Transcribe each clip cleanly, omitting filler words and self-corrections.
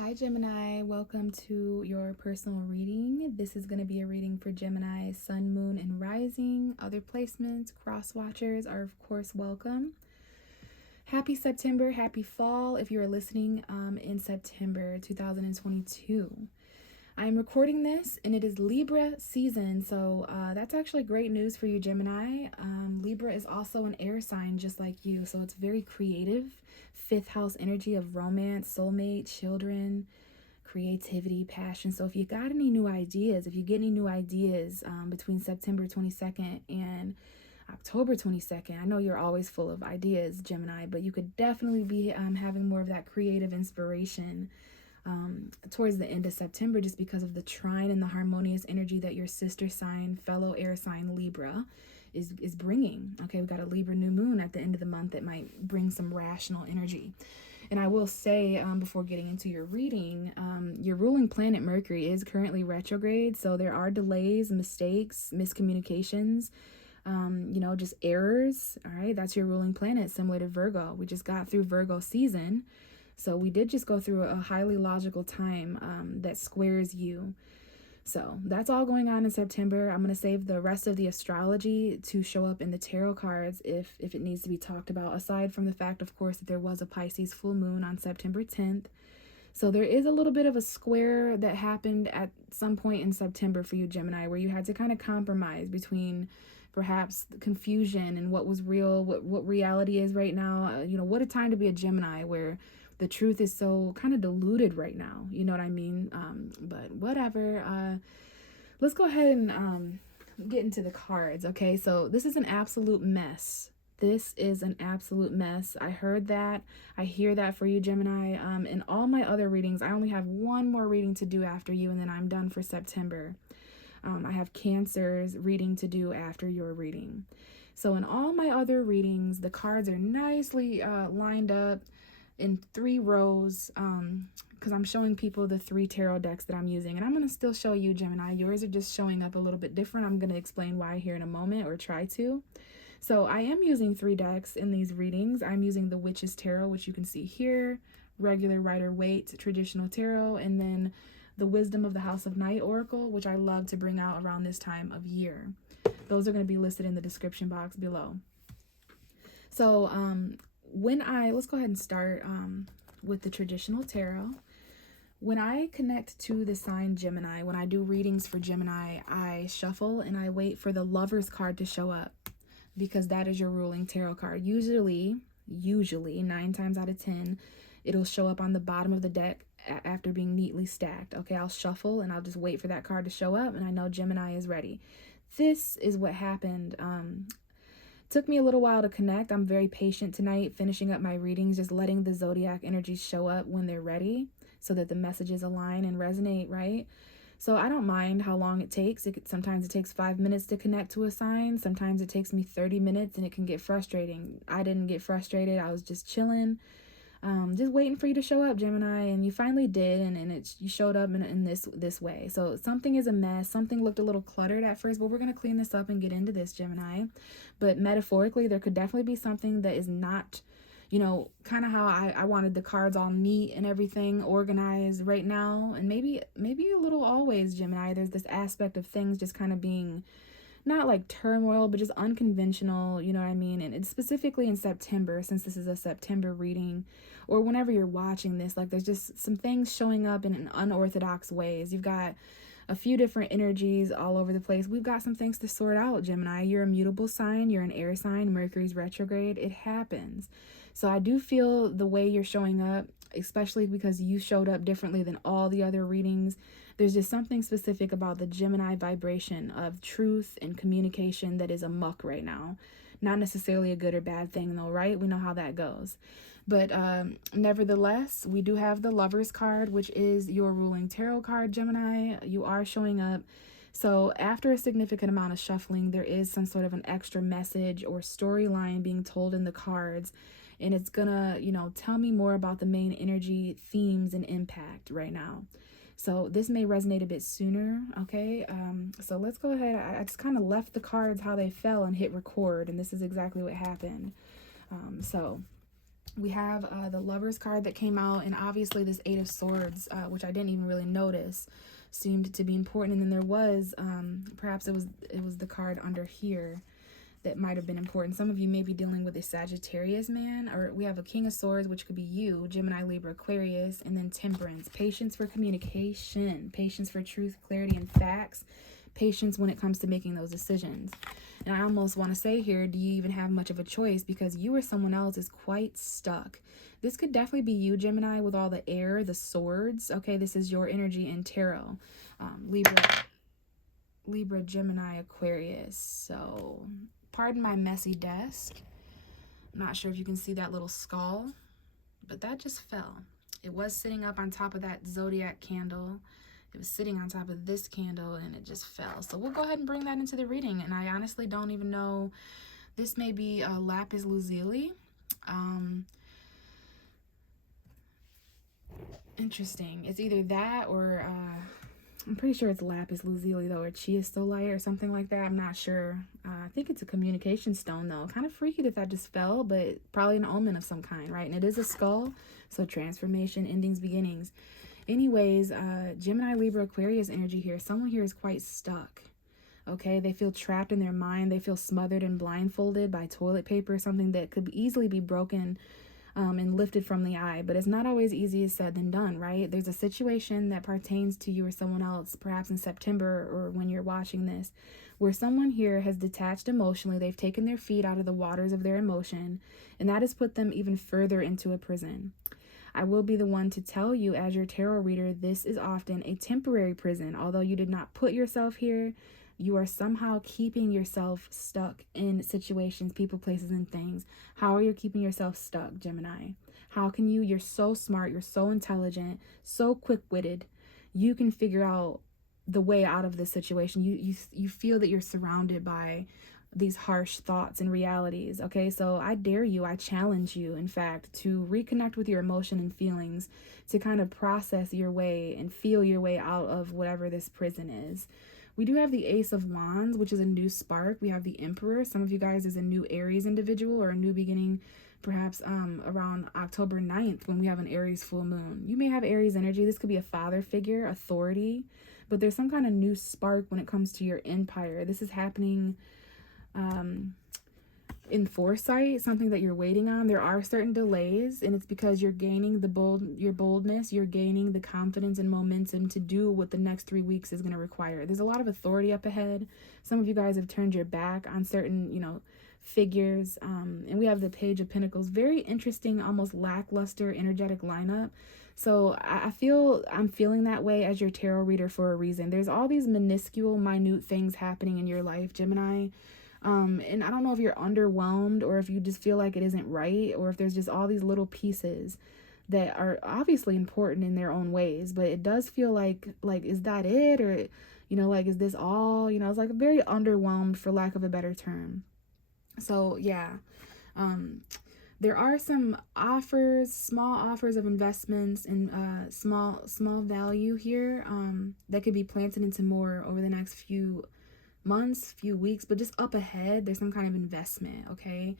Hi Gemini, welcome to your personal reading. This is going to be a reading for Gemini, Sun, Moon, and Rising. Other placements, cross watchers are of course welcome. Happy September, happy fall if you are listening in September 2022. I'm recording this and it is Libra season, so that's actually great news for you, Gemini. Libra is also an air sign just like you, so it's very creative. Fifth house energy of romance, soulmate, children, creativity, passion. So if you got any new ideas, if you get any new ideas between September 22nd and October 22nd, I know you're always full of ideas, Gemini, but you could definitely be having more of that creative inspiration towards the end of September, just because of the trine and the harmonious energy that your sister sign, fellow air sign Libra, is bringing. Okay, we got a Libra new moon at the end of the month that might bring some rational energy. And I will say, before getting into your reading, your ruling planet Mercury is currently retrograde, so there are delays, mistakes, miscommunications, just errors. All right, that's your ruling planet, similar to Virgo. We just got through Virgo season, so we did just go through a highly logical time that squares you. So that's all going on in September. I'm going to save the rest of the astrology to show up in the tarot cards if it needs to be talked about, aside from the fact, of course, that there was a Pisces full moon on September 10th. So there is a little bit of a square that happened at some point in September for you, Gemini, where you had to kind of compromise between perhaps the confusion and what was real, what reality is right now. What a time to be a Gemini, where the truth is so kind of diluted right now. You know what I mean? But whatever. Let's go ahead and get into the cards. Okay, so this is an absolute mess. This is an absolute mess. I heard that. I hear that for you, Gemini. In all my other readings, I only have one more reading to do after you, and then I'm done for September. I have Cancer's reading to do after your reading. So in all my other readings, the cards are nicely lined up in 3 rows, because I'm showing people the 3 tarot decks that I'm using, and I'm going to still show you, Gemini. Yours are just showing up a little bit different. I'm going to explain why here in a moment, or try to. So I am using 3 decks in these readings. I'm using the Witch's Tarot, which you can see here, regular Rider-Waite traditional tarot, and then the Wisdom of the House of Night Oracle, which I love to bring out around this time of year. Those are going to be listed in the description box below. So let's go ahead and start with the traditional tarot. When I connect to the sign Gemini, when I do readings for Gemini, I shuffle and I wait for the Lover's card to show up, because that is your ruling tarot card. Usually 9 times out of 10, it'll show up on the bottom of the deck after being neatly stacked. Okay, I'll shuffle and I'll just wait for that card to show up, and I know Gemini is ready. This is what happened. Took me a little while to connect. I'm very patient tonight, finishing up my readings, just letting the zodiac energies show up when they're ready so that the messages align and resonate, right? So I don't mind how long it takes. Sometimes it takes 5 minutes to connect to a sign. Sometimes it takes me 30 minutes and it can get frustrating. I didn't get frustrated. I was just chilling, just waiting for you to show up, Gemini, and you finally did, and you showed up in this way. So something is a mess. Something looked a little cluttered at first, but we're going to clean this up and get into this, Gemini. But metaphorically, there could definitely be something that is not, kind of how I wanted the cards all neat and everything organized right now, and maybe a little always, Gemini. There's this aspect of things just kind of being not like turmoil, but just unconventional, you know what I mean? And it's specifically in September, since this is a September reading, or whenever you're watching this, like there's just some things showing up in unorthodox ways. You've got a few different energies all over the place. We've got some things to sort out, Gemini. You're a mutable sign. You're an air sign. Mercury's retrograde. It happens. So I do feel the way you're showing up, especially because you showed up differently than all the other readings. There's just something specific about the Gemini vibration of truth and communication that is amok right now. Not necessarily a good or bad thing though, right? We know how that goes. But nevertheless, we do have the Lover's card, which is your ruling tarot card, Gemini. You are showing up. So after a significant amount of shuffling, there is some sort of an extra message or storyline being told in the cards. And it's gonna, tell me more about the main energy, themes, and impact right now. So this may resonate a bit sooner, okay? So let's go ahead. I just kind of left the cards how they fell and hit record, and this is exactly what happened. So We have the Lovers card that came out, and obviously this Eight of Swords, which I didn't even really notice, seemed to be important. And then there was, perhaps it was the card under here that might have been important. Some of you may be dealing with a Sagittarius man, or we have a King of Swords, which could be you, Gemini, Libra, Aquarius, and then Temperance. Patience for communication, patience for truth, clarity, and facts, patience when it comes to making those decisions. And I almost want to say here, do you even have much of a choice? Because you or someone else is quite stuck. This could definitely be you, Gemini, with all the air, the swords. Okay, this is your energy in tarot. Libra, Gemini, Aquarius. So, pardon my messy desk. I'm not sure if you can see that little skull, but that just fell. It was sitting up on top of that zodiac candle. It was sitting on top of this candle, and it just fell. So we'll go ahead and bring that into the reading. And I honestly don't even know. This may be lapis lazuli. Interesting. It's either that or I'm pretty sure it's lapis lazuli though, or chiastolite or something like that. I'm not sure. I think it's a communication stone though. Kind of freaky that that just fell, but probably an omen of some kind, right? And it is a skull, so transformation, endings, beginnings. Anyways, Gemini, Libra, Aquarius energy here. Someone here is quite stuck. Okay, they feel trapped in their mind. They feel smothered and blindfolded by toilet paper, something that could easily be broken and lifted from the eye. But it's not always easier said than done, right? There's a situation that pertains to you or someone else, perhaps in September or when you're watching this, where someone here has detached emotionally. They've taken their feet out of the waters of their emotion, and that has put them even further into a prison. I will be the one to tell you, as your tarot reader, this is often a temporary prison. Although you did not put yourself here, you are somehow keeping yourself stuck in situations, people, places, and things. How are you keeping yourself stuck, Gemini? How can you? You're so smart, you're so intelligent, so quick-witted. You can figure out the way out of this situation. You feel that you're surrounded by these harsh thoughts and realities. Okay, so I dare you, I challenge you, in fact, to reconnect with your emotion and feelings, to kind of process your way and feel your way out of whatever this prison is. We do have the Ace of Wands, which is a new spark. We have the Emperor. Some of you guys is a new Aries individual or a new beginning, perhaps around October 9th when we have an Aries full moon. You may have Aries energy. This could be a father figure, authority, but there's some kind of new spark when it comes to your empire. This is happening in foresight, something that you're waiting on. There are certain delays, and it's because you're gaining your boldness, you're gaining the confidence and momentum to do what the next 3 weeks is going to require. There's a lot of authority up ahead. Some of you guys have turned your back on certain, figures, and we have the Page of Pentacles. Very interesting, almost lackluster, energetic lineup. So I'm feeling that way as your tarot reader for a reason. There's all these minuscule, minute things happening in your life, Gemini. And I don't know if you're underwhelmed or if you just feel like it isn't right, or if there's just all these little pieces that are obviously important in their own ways, but it does feel like is that it? Or, is this all? It's like very underwhelmed, for lack of a better term. So yeah, there are some offers, small offers of investments and small value here that could be planted into more over the next few months, few weeks, but just up ahead, there's some kind of investment, okay?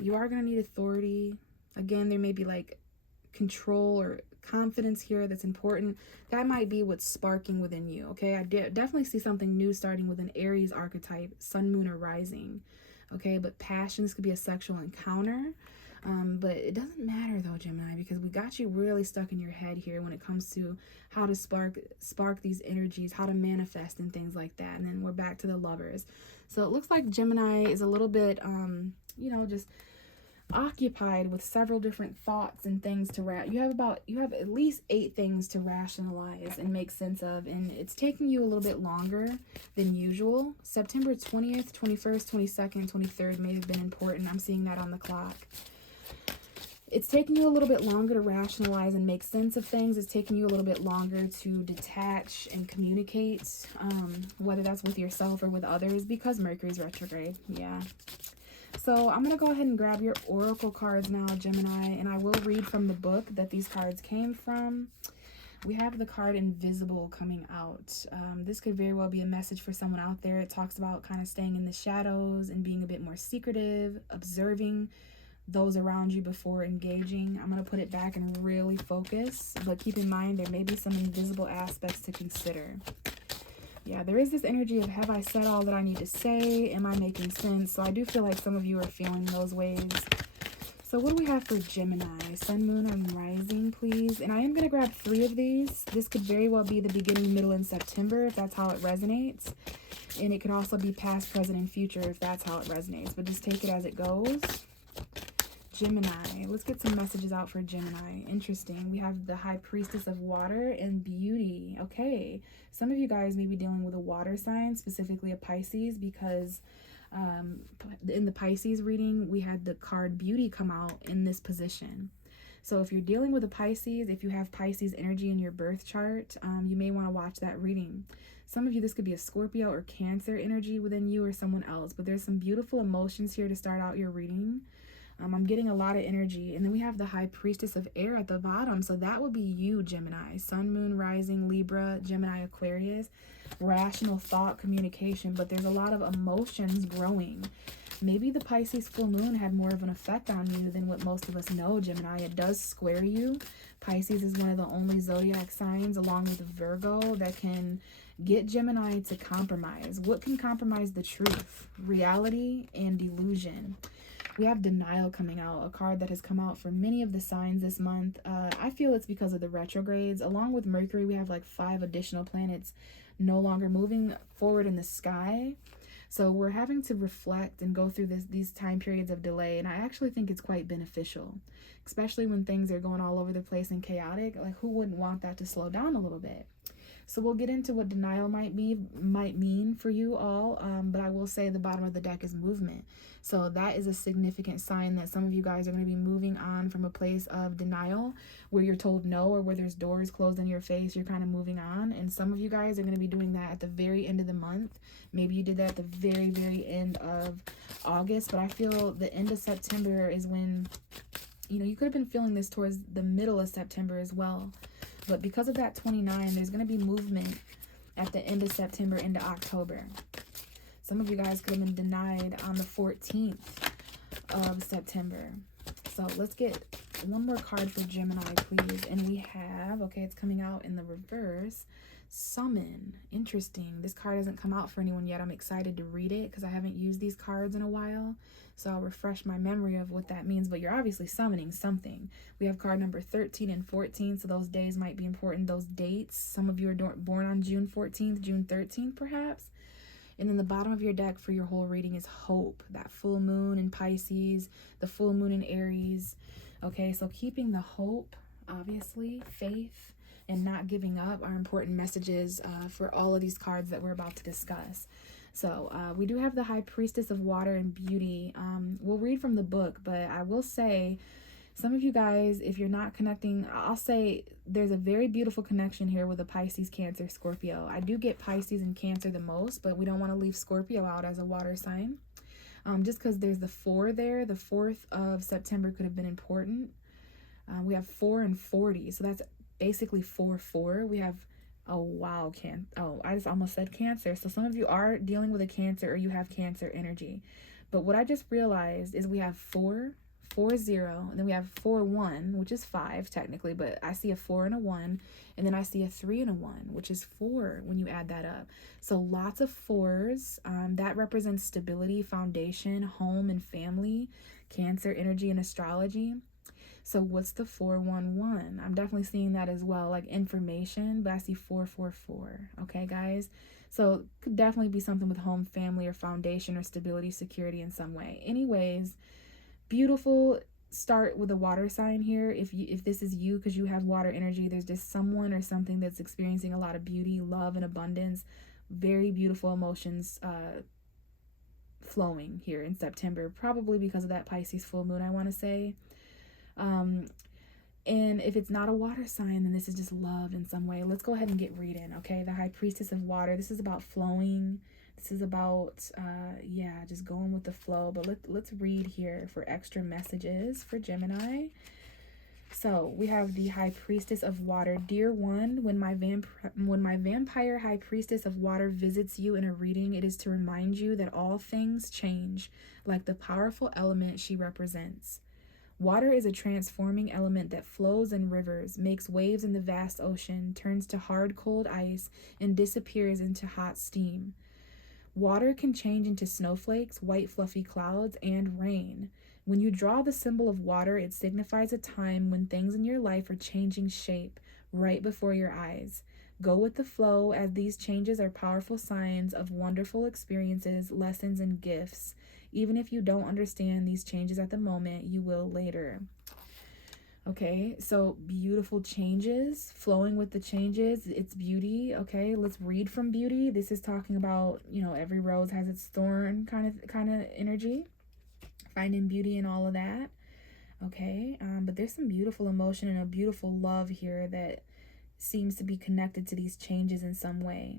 You are going to need authority. Again, there may be like control or confidence here that's important. That might be what's sparking within you, okay? I definitely see something new starting with an Aries archetype, sun, moon, or rising, okay? But passion, this could be a sexual encounter. But it doesn't matter though, Gemini, because we got you really stuck in your head here when it comes to how to spark these energies, how to manifest and things like that. And then we're back to the Lovers. So it looks like Gemini is a little bit, just occupied with several different thoughts and things to you have at least 8 things to rationalize and make sense of, and it's taking you a little bit longer than usual. September 20th, 21st, 22nd, 23rd may have been important. I'm seeing that on the clock. It's taking you a little bit longer to rationalize and make sense of things. It's taking you a little bit longer to detach and communicate, whether that's with yourself or with others, because Mercury's retrograde. Yeah. So I'm going to go ahead and grab your oracle cards now, Gemini, and I will read from the book that these cards came from. We have the card Invisible coming out. This could very well be a message for someone out there. It talks about kind of staying in the shadows and being a bit more secretive, observing those around you before engaging. I'm going to put it back and really focus, but keep in mind there may be some invisible aspects to consider. Yeah, there is this energy of, have I said all that I need to say? Am I making sense? So I do feel like some of you are feeling those ways. So what do we have for Gemini? Sun, moon, and rising, please. And I am going to grab 3 of these. This could very well be the beginning, middle, and September, if that's how it resonates. And it could also be past, present, and future, if that's how it resonates. But just take it as it goes. Gemini. Let's get some messages out for Gemini. Interesting. We have the High Priestess of Water and Beauty. Okay. Some of you guys may be dealing with a water sign, specifically a Pisces, because in the Pisces reading, we had the card Beauty come out in this position. So if you're dealing with a Pisces, if you have Pisces energy in your birth chart, you may want to watch that reading. Some of you, this could be a Scorpio or Cancer energy within you or someone else, but there's some beautiful emotions here to start out your reading. I'm getting a lot of energy. And then we have the High Priestess of Air at the bottom. So that would be you, Gemini. Sun, moon, rising, Libra, Gemini, Aquarius. Rational thought, communication. But there's a lot of emotions growing. Maybe the Pisces full moon had more of an effect on you than what most of us know, Gemini. It does square you. Pisces is one of the only zodiac signs, along with Virgo, that can get Gemini to compromise. What can compromise the truth? Reality and delusion. We have Denial coming out, a card that has come out for many of the signs this month. I feel it's because of the retrogrades. Along with Mercury, we have like 5 additional planets no longer moving forward in the sky. So we're having to reflect and go through these time periods of delay. And I actually think it's quite beneficial, especially when things are going all over the place and chaotic. Like, who wouldn't want that to slow down a little bit? So we'll get into what denial might mean for you all. But I will say the bottom of the deck is movement. So that is a significant sign that some of you guys are going to be moving on from a place of denial where you're told no, or where there's doors closed in your face. You're kind of moving on. And some of you guys are going to be doing that at the very end of the month. Maybe you did that at the very, very end of August. But I feel the end of September is when, you could have been feeling this towards the middle of September as well. But because of that 29, there's going to be movement at the end of September into October. Some of you guys could have been denied on the 14th of September. So let's get one more card for Gemini, please. And we have, okay, it's coming out in the reverse. Summon. Interesting. This card hasn't come out for anyone yet. I'm excited to read it because I haven't used these cards in a while. So I'll refresh my memory of what that means. But you're obviously summoning something. We have card number 13 and 14. So those days might be important. Those dates. Some of you are born on June 14th, June 13th, perhaps. And then the bottom of your deck for your whole reading is hope. That full moon in Pisces, the full moon in Aries. Okay, so keeping the hope, obviously, faith, and not giving up are important messages for all of these cards that we're about to discuss. So we do have the High Priestess of Water and Beauty. We'll read from the book, but I will say, some of you guys, if you're not connecting, I'll say there's a very beautiful connection here with the Pisces, Cancer, Scorpio. I do get Pisces and Cancer the most, but we don't want to leave Scorpio out as a water sign. Just because there's the 4 there, the 4th of September could have been important. We have 4 and 40, so that's basically 4-4. We have, oh wow, I just almost said Cancer. So some of you are dealing with a Cancer, or you have Cancer energy. But what I just realized is we have 4, 4-0, and then we have 4-1, which is 5 technically, but I see a 4 and a 1, and then I see a 3 and a 1, which is 4 when you add that up. So lots of 4s. That represents stability, foundation, home, and family, Cancer energy, and astrology. So what's the 4-1-1? I'm definitely seeing that as well, like information, but I see 4-4-4. Okay, guys? So it could definitely be something with home, family, or foundation, or stability, security in some way. Anyways, beautiful start with a water sign here. If this is you, because you have water energy, there's just someone or something that's experiencing a lot of beauty, love, and abundance. Very beautiful emotions flowing here in September, probably because of that Pisces full moon, I want to say. And if it's not a water sign, then this is just love in some way. Let's go ahead and get reading, okay? The High Priestess of Water. This is about flowing. This is about, just going with the flow. But let's read here for extra messages for Gemini. So we have the High Priestess of Water. Dear one, when my vampire High Priestess of Water visits you in a reading, it is to remind you that all things change, like the powerful element she represents. Water is a transforming element that flows in rivers, makes waves in the vast ocean, turns to hard, cold ice, and disappears into hot steam. Water can change into snowflakes, white, fluffy clouds, and rain. When you draw the symbol of water, it signifies a time when things in your life are changing shape right before your eyes. Go with the flow, as these changes are powerful signs of wonderful experiences, lessons, and gifts. Even if you don't understand these changes at the moment, you will later. Okay, so beautiful changes, flowing with the changes, it's beauty. Okay, let's read from beauty. This is talking about, every rose has its thorn kind of energy, finding beauty in all of that. Okay, but there's some beautiful emotion and a beautiful love here that seems to be connected to these changes in some way.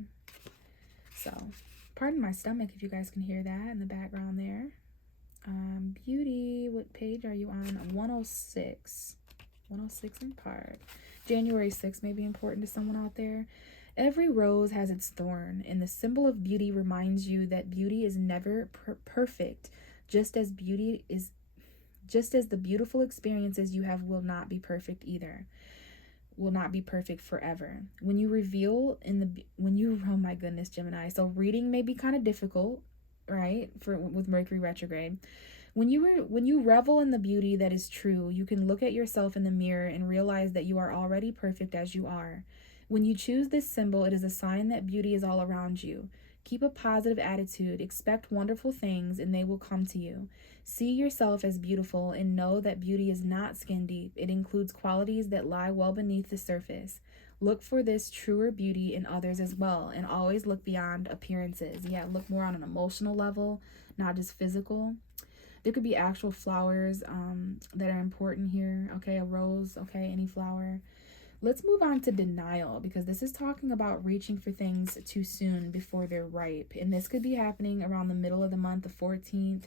So, pardon my stomach if you guys can hear that in the background there. Beauty, what page are you on? 106. 106 in part. January 6th may be important to someone out there. Every rose has its thorn, and the symbol of beauty reminds you that beauty is never perfect, just as the beautiful experiences you have will not be perfect either. Will not be perfect forever. Oh my goodness, Gemini. So reading may be kind of difficult, right? With Mercury retrograde. When you revel in the beauty that is true, you can look at yourself in the mirror and realize that you are already perfect as you are. When you choose this symbol, it is a sign that beauty is all around you. Keep a positive attitude, expect wonderful things, and they will come to you. See yourself as beautiful and know that beauty is not skin deep. It includes qualities that lie well beneath the surface. Look for this truer beauty in others as well, and always look beyond appearances. Yeah, look more on an emotional level, not just physical. There could be actual flowers that are important here. Okay, a rose, okay, any flower. Let's move on to denial, because this is talking about reaching for things too soon before they're ripe. And this could be happening around the middle of the month, the 14th,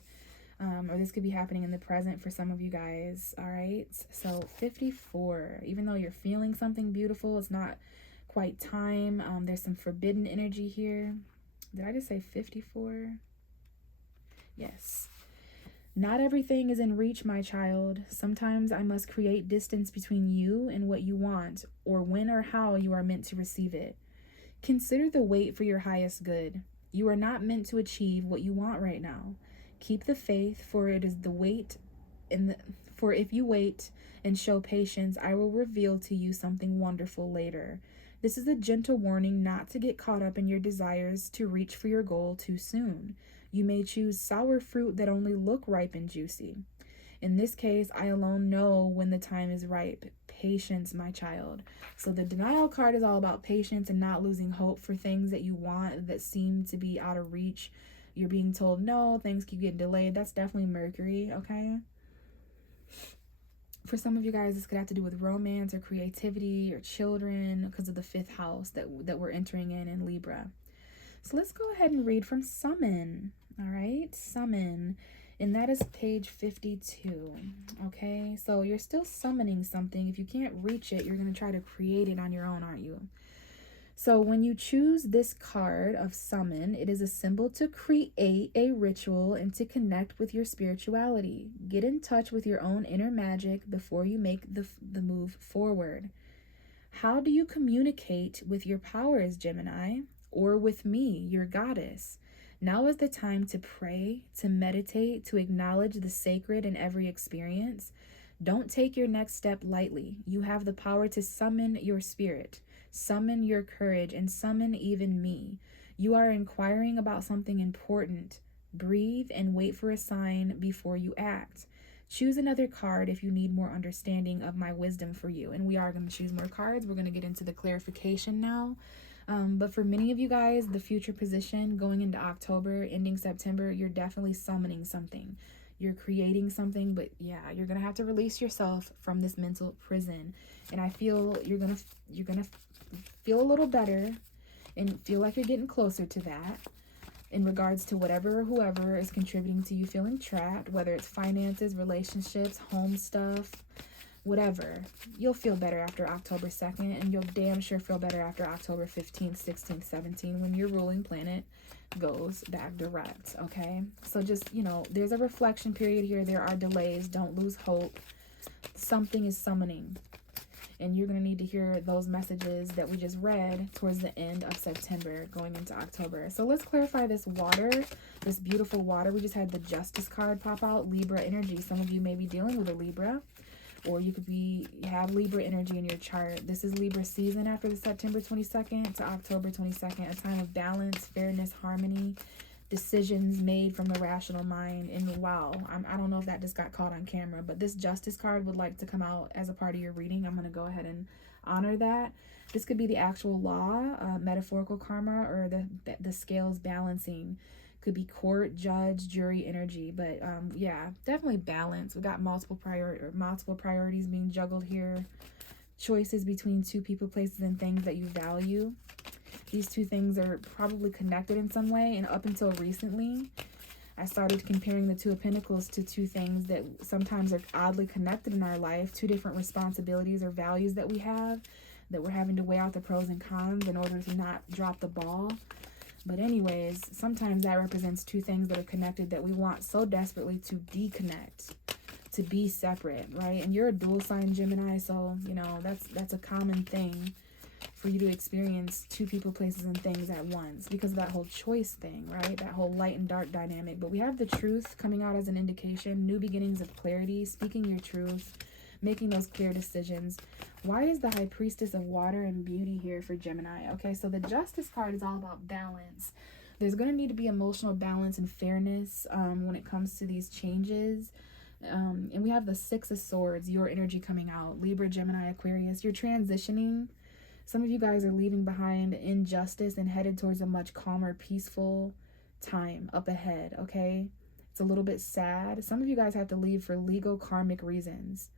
or this could be happening in the present for some of you guys. All right, so 54. Even though you're feeling something beautiful, it's not quite time. There's some forbidden energy here. Did I just say 54? Yes. Not everything is in reach, my child. Sometimes I must create distance between you and what you want, or when or how you are meant to receive it. Consider the wait for your highest good. You are not meant to achieve what you want right now. Keep the faith, for it is the wait for if you wait and show patience, I will reveal to you something wonderful later. This is a gentle warning not to get caught up in your desires to reach for your goal too soon. You may choose sour fruit that only look ripe and juicy. In this case, I alone know when the time is ripe. Patience, my child. So the denial card is all about patience and not losing hope for things that you want that seem to be out of reach. You're being told no, things keep getting delayed. That's definitely Mercury, okay? For some of you guys, this could have to do with romance or creativity or children because of the 5th house that we're entering in Libra. So let's go ahead and read from Summon. All right, Summon. And that is page 52. Okay, so you're still summoning something. If you can't reach it, you're going to try to create it on your own, aren't you? So when you choose this card of Summon, it is a symbol to create a ritual and to connect with your spirituality. Get in touch with your own inner magic before you make the move forward. How do you communicate with your powers, Gemini? Or with me, your goddess? Now is the time to pray, to meditate, to acknowledge the sacred in every experience. Don't take your next step lightly. You have the power to summon your spirit, summon your courage, and summon even me. You are inquiring about something important. Breathe and wait for a sign before you act. Choose another card if you need more understanding of my wisdom for you. And we are going to choose more cards. We're going to get into the clarification now. But for many of you guys, the future position going into October, ending September, you're definitely summoning something. You're creating something, but yeah, you're going to have to release yourself from this mental prison. And I feel you're going to feel a little better and feel like you're getting closer to that in regards to whatever or whoever is contributing to you feeling trapped, whether it's finances, relationships, home stuff, whatever. You'll feel better after October 2nd, and you'll damn sure feel better after October 15th, 16th, 17th, when your ruling planet goes back direct, okay? So just, there's a reflection period here. There are delays. Don't lose hope. something is summoning. And you're going to need to hear those messages that we just read towards the end of September going into October. So let's clarify this water, this beautiful water. We just had the Justice card pop out, Libra energy. Some of you may be dealing with a Libra, or you could have Libra energy in your chart. This is Libra season after the September 22nd to October 22nd, a time of balance, fairness, harmony, decisions made from the rational mind. And wow, I don't know if that just got caught on camera, but this Justice card would like to come out as a part of your reading. I'm going to go ahead and honor that. This could be the actual law, metaphorical karma, or the scales balancing. Could be court, judge, jury energy, but yeah, definitely balance. We got multiple priorities being juggled here. Choices between two people, places, and things that you value. These two things are probably connected in some way, and up until recently, I started comparing the Two of Pentacles to two things that sometimes are oddly connected in our life, two different responsibilities or values that we have, that we're having to weigh out the pros and cons in order to not drop the ball. But anyways, sometimes that represents two things that are connected that we want so desperately to deconnect, to be separate, right? And you're a dual sign Gemini, so, you know, that's a common thing for you to experience two people, places, and things at once because of that whole choice thing, right? That whole light and dark dynamic. But we have the truth coming out as an indication, new beginnings of clarity, speaking your truth, making those clear decisions. Why is the High Priestess of water and beauty here for Gemini? Okay, so the Justice card is all about balance. There's going to need to be emotional balance and fairness when it comes to these changes. And we have the Six of Swords, your energy coming out. Libra, Gemini, Aquarius. You're transitioning. Some of you guys are leaving behind injustice and headed towards a much calmer, peaceful time up ahead, okay? It's a little bit sad. Some of you guys have to leave for legal karmic reasons,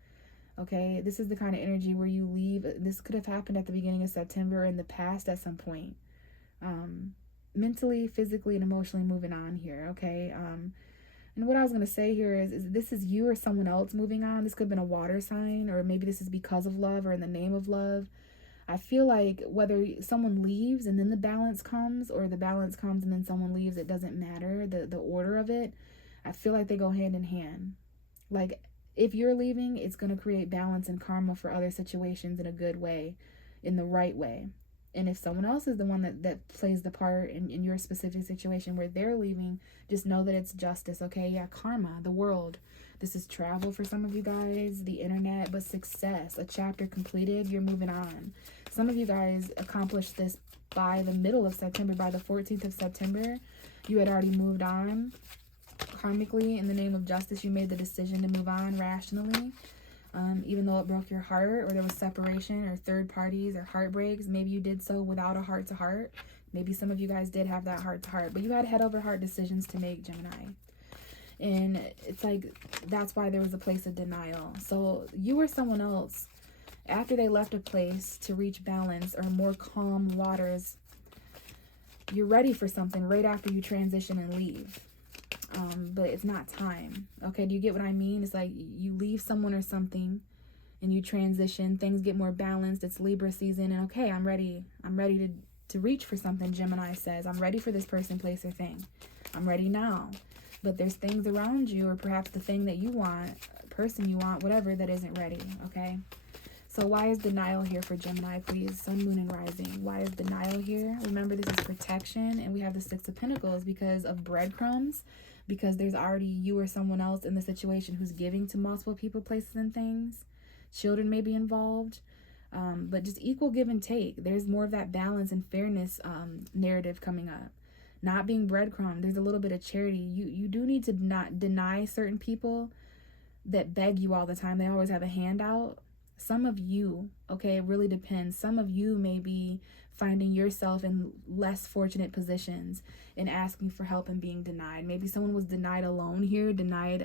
okay? This is the kind of energy where you leave. This could have happened at the beginning of September, in the past at some point. Mentally, physically, and emotionally moving on here, okay? And what I was going to say here is this is you or someone else moving on. This could have been a water sign, or maybe this is because of love or in the name of love. I feel like whether someone leaves and then the balance comes, or the balance comes and then someone leaves, it doesn't matter, the order of it. I feel like they go hand in hand. Like, if you're leaving, it's going to create balance and karma for other situations in a good way, in the right way. And if someone else is the one that plays the part in your specific situation where they're leaving, just know that it's justice, okay? Yeah, karma, the world. This is travel for some of you guys, the internet, but success, a chapter completed, you're moving on. Some of you guys accomplished this by the middle of September, by the 14th of September. You had already moved on. Karmically, in the name of justice, you made the decision to move on rationally. Even though it broke your heart, or there was separation or third parties or heartbreaks, maybe you did so without a heart-to-heart. Maybe some of you guys did have that heart-to-heart, but you had head-over-heart decisions to make, Gemini. And it's like, that's why there was a place of denial. So you or someone else, after they left a place to reach balance or more calm waters, you're ready for something right after you transition and leave. But it's not time. Okay, do you get what I mean? It's like you leave someone or something and you transition, things get more balanced, it's Libra season, and okay, I'm ready to reach for something. Gemini says, I'm ready for this person, place, or thing. I'm ready now. But there's things around you, or perhaps the thing that you want, person you want, whatever, that isn't ready, okay? So why is denial here for Gemini, please? Sun, moon, and rising. Why is denial here? Remember, this is protection, and we have the Six of Pentacles because of breadcrumbs, because there's already you or someone else in the situation who's giving to multiple people, places, and things. Children may be involved, but just equal give and take. There's more of that balance and fairness narrative coming up. Not being breadcrumb. There's a little bit of charity. You do need to not deny certain people that beg you all the time. They always have a handout. Some of you, okay, it really depends. Some of you may be finding yourself in less fortunate positions and asking for help and being denied. Maybe someone was denied a loan here, denied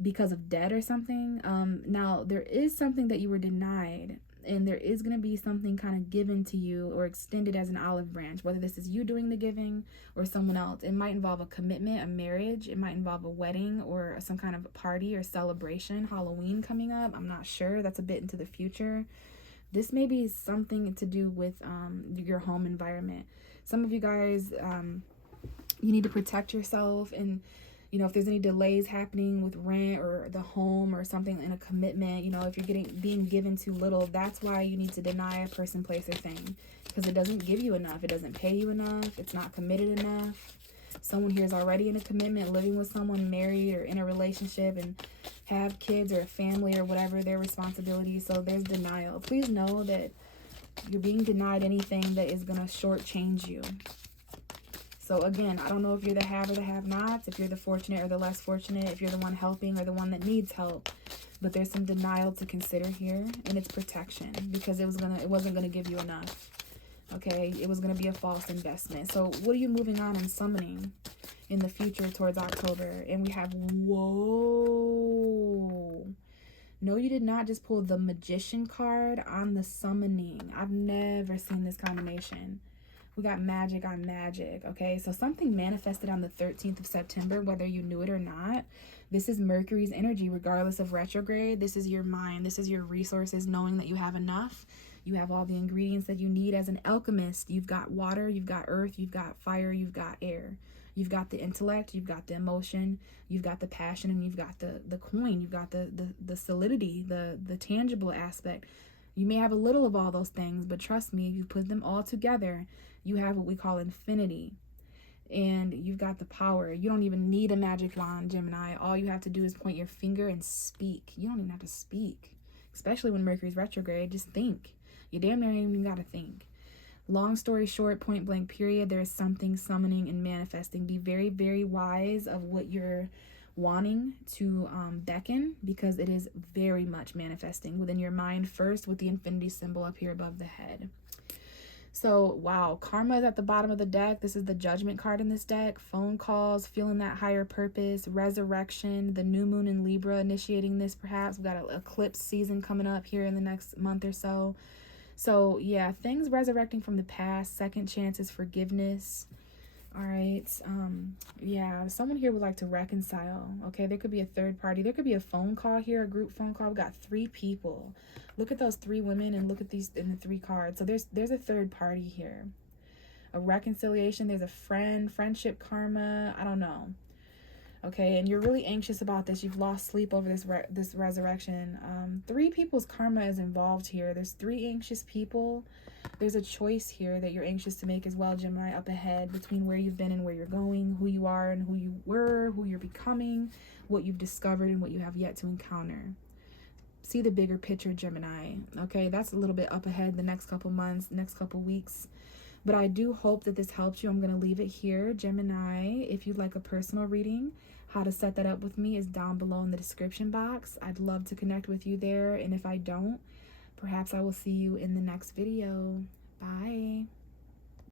because of debt or something. Now, there is something that you were denied, and there is going to be something kind of given to you or extended as an olive branch, whether this is you doing the giving or someone else. It might involve a commitment, a marriage. It might involve a wedding or some kind of party or celebration. Halloween coming up. I'm not sure. That's a bit into the future. This may be something to do with your home environment. Some of you guys, you need to protect yourself, and You know, if there's any delays happening with rent or the home or something in a commitment, you know, if you're being given too little, that's why you need to deny a person, place, or thing. Because it doesn't give you enough. It doesn't pay you enough. It's not committed enough. Someone here is already in a commitment, living with someone, married or in a relationship, and have kids or a family or whatever their responsibilities. So there's denial. Please know that you're being denied anything that is going to shortchange you. So again, I don't know if you're the have or the have-nots, if you're the fortunate or the less fortunate, if you're the one helping or the one that needs help. But there's some denial to consider here, and it's protection, because it wasn't gonna give you enough. Okay, it was gonna be a false investment. So what are you moving on and summoning in the future towards October? And we have, whoa. No, you did not just pull the Magician card on the summoning. I've never seen this combination. We got magic on magic, okay? So something manifested on the 13th of September, whether you knew it or not. This is Mercury's energy, regardless of retrograde. This is your mind. This is your resources, knowing that you have enough. You have all the ingredients that you need as an alchemist. You've got water, you've got earth, you've got fire, you've got air. You've got the intellect, you've got the emotion, you've got the passion, and you've got the coin. You've got the solidity, the tangible aspect. You may have a little of all those things, but trust me, if you put them all together, you have what we call infinity. And you've got the power. You don't even need a magic wand, Gemini. All you have to do is point your finger and speak. You don't even have to speak, especially when Mercury's retrograde. Just think. You damn near ain't even got to think. Long story short, point blank period, there is something summoning and manifesting. Be very, very wise of what you're wanting to beckon, because it is very much manifesting within your mind first, with the infinity symbol up here above the head. So, wow, karma is at the bottom of the deck. This is the judgment card in this deck. Phone calls, feeling that higher purpose, resurrection, the new moon in Libra initiating this perhaps. We've got an eclipse season coming up here in the next month or so. So, yeah, things resurrecting from the past, second chances, forgiveness. All right. Yeah, someone here would like to reconcile. Okay, there could be a third party. There could be a phone call here, a group phone call. We've got 3 people. Look at those 3 women and look at these in the 3 cards. So there's a third party here. A reconciliation. There's a friendship karma. I don't know. Okay, and you're really anxious about this. You've lost sleep over this resurrection. 3 people's karma is involved here. There's 3 anxious people. There's a choice here that you're anxious to make as well, Gemini, up ahead, between where you've been and where you're going, who you are and who you were, who you're becoming, what you've discovered and what you have yet to encounter. See the bigger picture, Gemini. Okay, that's a little bit up ahead the next couple months, next couple weeks. But I do hope that this helps you. I'm going to leave it here, Gemini. If you'd like a personal reading, how to set that up with me is down below in the description box. I'd love to connect with you there. And if I don't, perhaps I will see you in the next video. Bye.